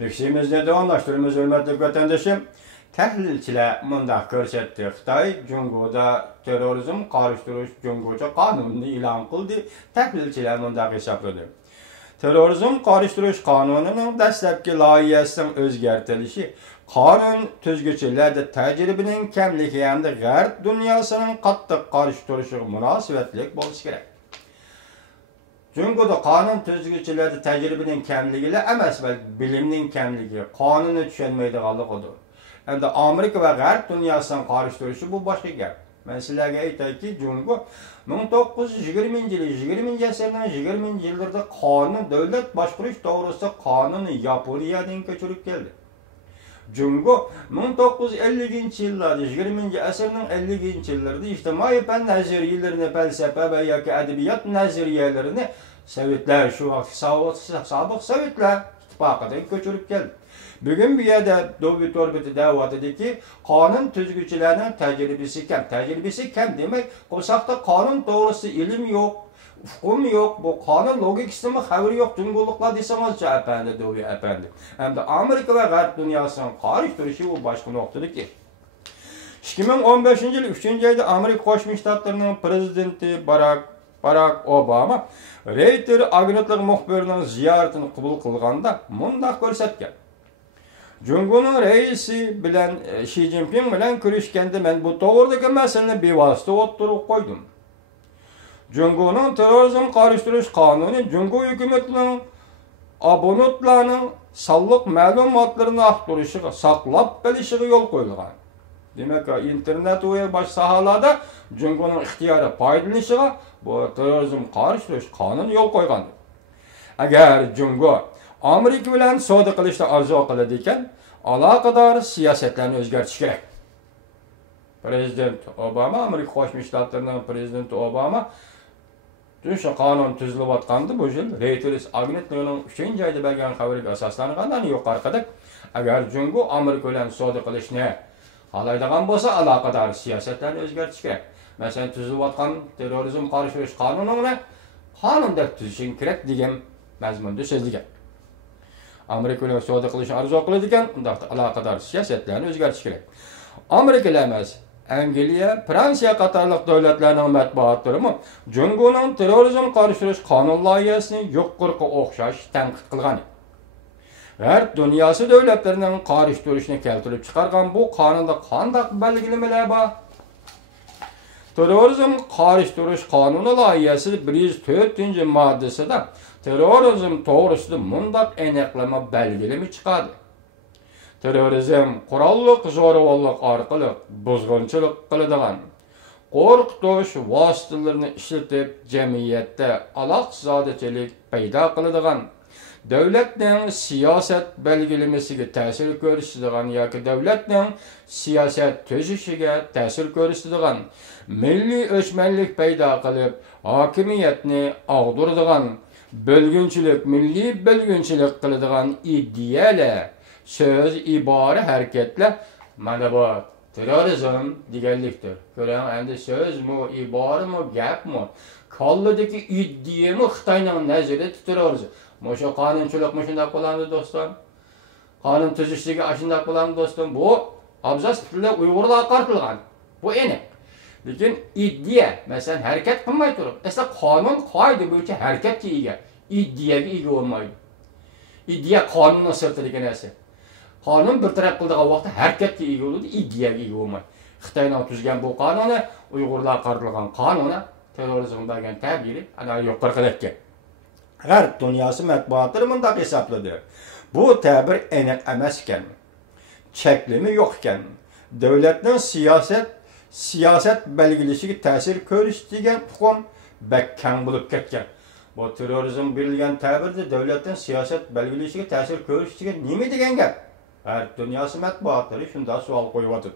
Lüksimizni davamlaştırımız hürmetli vatandaşım. Təhlilçilər mundaq görsətdi. Xitay Cungoda terrorizm qarışdırış Cungoca qanununu ilan qıldı. Təhlilçilər mundaq hesapladı. Terrorizm qarışdırış qanununun dəstəbki layihəsinin özgərtilişi qanun tüzgüçülərdə təcrübənin kəmliki hamda Qərb dünyasının qattiq qarışdırışı münasibətlik bolsa kerak. Cungoda qanun tüzgüçülərdə təcrübənin kəmligi ilə emas, bilimnin kəmligi, qanunu düşənməydiganligidir. Hem de Amerika ve G'arb dünyasının karıştırışı bu başka gap. Ben sizlerge aytayım ki, Jungo 1920 asırның 20 yıllarda kanun, devlet başkuruş doğrusu kanunu Yaponiyadan köçürüp geldi. Jungo 1950 yıllarda 20 asırның 50 yıllarda ictimai fen nazariyelerini, felsefe ve yoki edebiyat nazariyelerini Sovetler, şu vakit sabık Sovetler ittifaqıdan köçürüp geldi. Bugün bir yerde Dovi Torbeti davat etti ki, kanun tüzgüçülerinin tecrübesi kem. Tecrübesi kem demek, kosakta kanun doğrusu ilim yok, ufkum yok, bu kanun logik sistemi haberi yok, cumhurlukla desemezce efendi, Dovi efendi. Hem de Amerika ve G'arb dünyasının karıştırışı bu başka noktadır ki. 2015 yıl 3. ayda Amerika Koşmuş Ştatlarının prezidenti Barack Obama, Reuters agentlik muhbirinin ziyaretini kabul kılganda mundaq görsətken. Jungo'nun reisi bilen Xi Jinping bilen görüşkende ben bu doğrudaki meseleni bevasıta oturup koydum. Jungo'nun terörizm karıştırış kanunu Jungo hükümetinin abonentlerinin sallık malumatlarını aktarışı, saklap belişiği yol koyulgan. Demek ki internet ve baş sahalarda Jungo'nun ihtiyarı paydalanışıga bu terörizm karıştırış kanunu yol koygandı. Eğer Jungo Amerika bilen savdo qilishni arzu qiladigan aloqador siyosatlarni o'zgartirish kerak. Prezident Obama, Amerika Qo'shma Shtatlarining prezidenti Obama shu qonun tuzilayotganda bu yil Reuters agentligining 3-oyda bergan xabariga asoslangan yuqorida agar Jungo Amerika bilan savdo qilishni xohlaydigan bo'lsa, aloqador siyosatlarni o'zgartirish kerak. Masalan, tuzilayotgan terrorizm qarshi qonunini qonunda tuzishing kerak degan mazmunda so'zlagan. Amerika bilan savdo qilishni arzu qiladigan aloqador siyosatlarni o'zgartirish kerak. Amerika emas, Angliya, Fransiya qatorliq davlatlarning matbuotlari Jungoning terrorizm qarshi qonun loyihasini yuqoriga o'xshash tanqid qilgan. G'arb dunyosi davlatlarining qarshi keltirib chiqargan bu qonunda qanday belgilamalari bor? Terrorizm qarshi qonuni loyihasi 104-moddasida terrorizm to'g'risida mundaq aniqlama belgilami chiqadi. Terrorizm qurolliq zo'ravonlik orqali buzg'unchilik qiladigan, qo'rqitish vositalarini ishlatib jamiyatda aloqsizlik paydo qiladigan, davlatning siyosat belgilamasiga ta'sir ko'rsatadigan yoki davlatning siyosat tuzishiga ta'sir ko'rsatadigan, milliy o'chmanlik paydo qilib, hokimiyatni og'diradigan, bölgünçülük, milli bölgünçülük qiladigan ideyalar, söz, ibora, hareketler mana bu terrorizm deganlikdir. Ko'ring, endi so'zmi, iborami, gapmi, kolladagi ideyami Xitoyning nazarida terrorizm. Mo'sha qonunchilik shunday bo'ladi do'stlar. Qonun tuzishligi shunday bo'ladi do'stlar. Bu abzas tilda Uyg'urlar qartilgan. Bu aniq. Lekin ideya, masalan, harakat qilmay turib, asla qonun qoida bo'yicha harakatga ega, ideyaga ega bo'lmaydi. Ideya qonunning sirtidagi narsa. Qonun bir taraf qildigan vaqtda harakatga ega bo'ladi, ideyaga ega bo'lmaydi. Xitoyning tuzgan bu qonuni, Uyg'urlar qartilgan qonuni terrorizm bergan ta'biri ana yuqoridagiga. G'arb dunyosi matbuotlari bunday hisobladi. Bu ta'bir aniq emas ekan. Cheklimi yo'q ekan. Davlatning siyosat belgilishiga ta'sir ko'rsatgan hukm bakkan bo'lib ketgan. Bu terrorizm berilgan ta'birda davlatning siyosat belgilishiga ta'sir ko'rsatgan nima degan gap? G'arb dunyosi matbuotlari shunday savol qo'yib o'tdi.